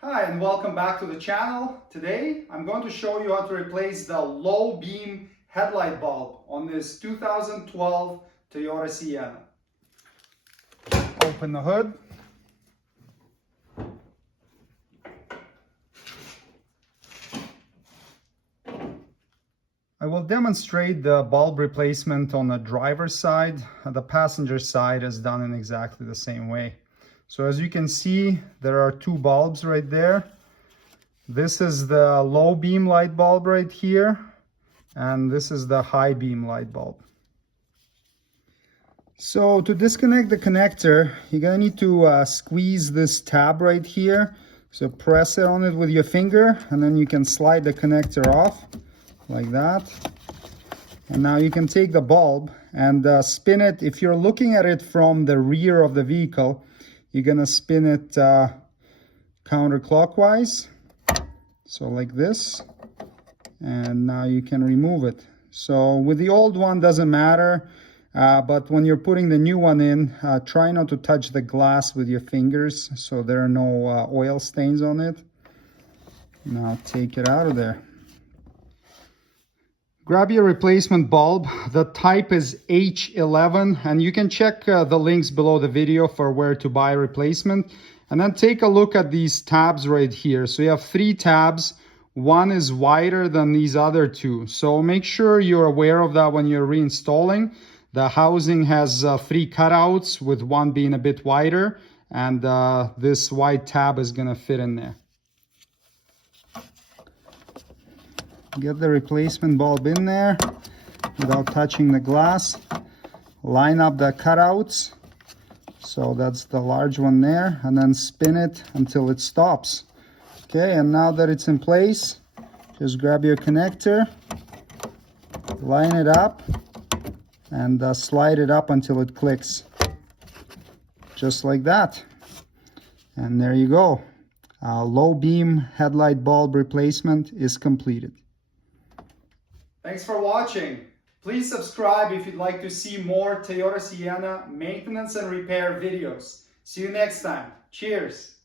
Hi and welcome back to the channel. Today I'm going to show you how to replace the low beam headlight bulb on this 2012 Toyota Sienna. Open the hood. I will demonstrate the bulb replacement on the driver's side. The passenger side is done in exactly the same way. So as you can see, there are two bulbs right there. This is the low beam light bulb right here, and this is the high beam light bulb. So to disconnect the connector, you're gonna need to squeeze this tab right here. So press it on it with your finger, and then you can slide the connector off like that. And now you can take the bulb and spin it. If you're looking at it from the rear of the vehicle, you're gonna spin it counterclockwise. So like this, and now you can remove it. So with the old one, doesn't matter, but when you're putting the new one in, try not to touch the glass with your fingers so there are no oil stains on it. Now take it out of there. Grab your replacement bulb. The type is H11, and you can check the links below the video for where to buy a replacement. And then take a look at these tabs right here. So you have three tabs. One is wider than these other two. So make sure you're aware of that when you're reinstalling. The housing has three cutouts, with one being a bit wider, and this wide tab is gonna fit in there. Get the replacement bulb in there without touching the glass. Line up the cutouts. So that's the large one there, and then spin it until it stops. Okay, and now that it's in place, just grab your connector, line it up, and slide it up until it clicks. Just like that. And there you go. Low beam headlight bulb replacement is completed. Thanks for watching. Please subscribe if you'd like to see more Toyota Sienna maintenance and repair videos. See you next time. Cheers.